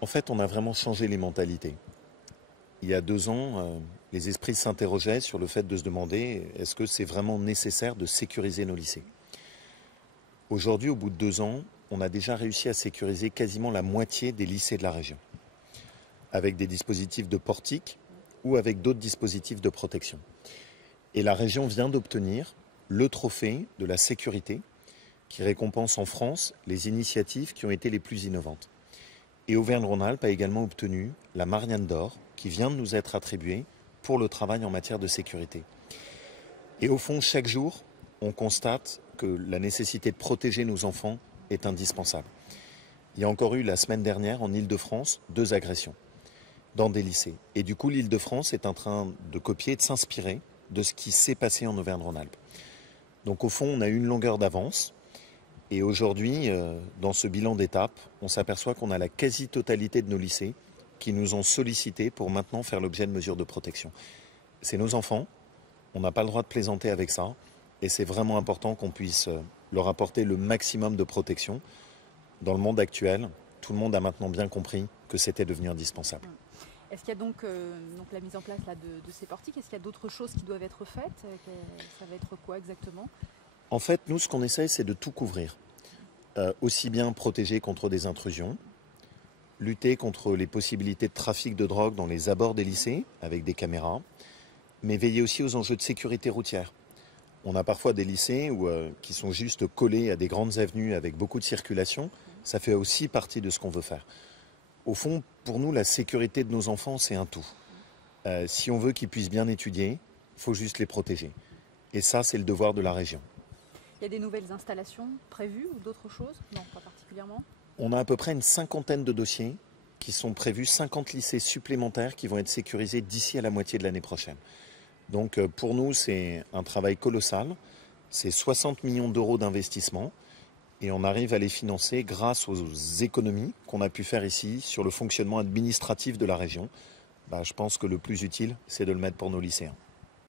En fait, on a vraiment changé les mentalités. Il y a 2 ans, les esprits s'interrogeaient sur le fait de se demander est-ce que c'est vraiment nécessaire de sécuriser nos lycées. Aujourd'hui, au bout de 2 ans, on a déjà réussi à sécuriser quasiment la moitié des lycées de la région, avec des dispositifs de portique ou avec d'autres dispositifs de protection. Et la région vient d'obtenir le trophée de la sécurité qui récompense en France les initiatives qui ont été les plus innovantes. Et Auvergne-Rhône-Alpes a également obtenu la Marianne d'Or qui vient de nous être attribuée pour le travail en matière de sécurité. Et au fond, chaque jour, on constate que la nécessité de protéger nos enfants est indispensable. Il y a encore eu la semaine dernière en Île-de-France 2 agressions dans des lycées. Et du coup, l'Île-de-France est en train de copier et de s'inspirer de ce qui s'est passé en Auvergne-Rhône-Alpes. Donc au fond, on a une longueur d'avance. Et aujourd'hui, dans ce bilan d'étape, on s'aperçoit qu'on a la quasi-totalité de nos lycées qui nous ont sollicités pour maintenant faire l'objet de mesures de protection. C'est nos enfants, on n'a pas le droit de plaisanter avec ça, et c'est vraiment important qu'on puisse leur apporter le maximum de protection. Dans le monde actuel, tout le monde a maintenant bien compris que c'était devenu indispensable. Est-ce qu'il y a donc la mise en place là, de ces portiques? Est-ce qu'il y a d'autres choses qui doivent être faites? Ça va être quoi exactement? En fait, nous, ce qu'on essaye, c'est de tout couvrir. Aussi bien protéger contre des intrusions, lutter contre les possibilités de trafic de drogue dans les abords des lycées avec des caméras, mais veiller aussi aux enjeux de sécurité routière. On a parfois des lycées qui sont juste collés à des grandes avenues avec beaucoup de circulation. Ça fait aussi partie de ce qu'on veut faire. Au fond, pour nous, la sécurité de nos enfants, c'est un tout. Si on veut qu'ils puissent bien étudier, il faut juste les protéger. Et ça, c'est le devoir de la région. Il y a des nouvelles installations prévues ou d'autres choses? Non, pas particulièrement. On a à peu près une 50aine de dossiers qui sont prévus, 50 lycées supplémentaires qui vont être sécurisés d'ici à la moitié de l'année prochaine. Donc pour nous, c'est un travail colossal. C'est 60 millions d'euros d'investissement et on arrive à les financer grâce aux économies qu'on a pu faire ici sur le fonctionnement administratif de la région. Je pense que le plus utile, c'est de le mettre pour nos lycéens.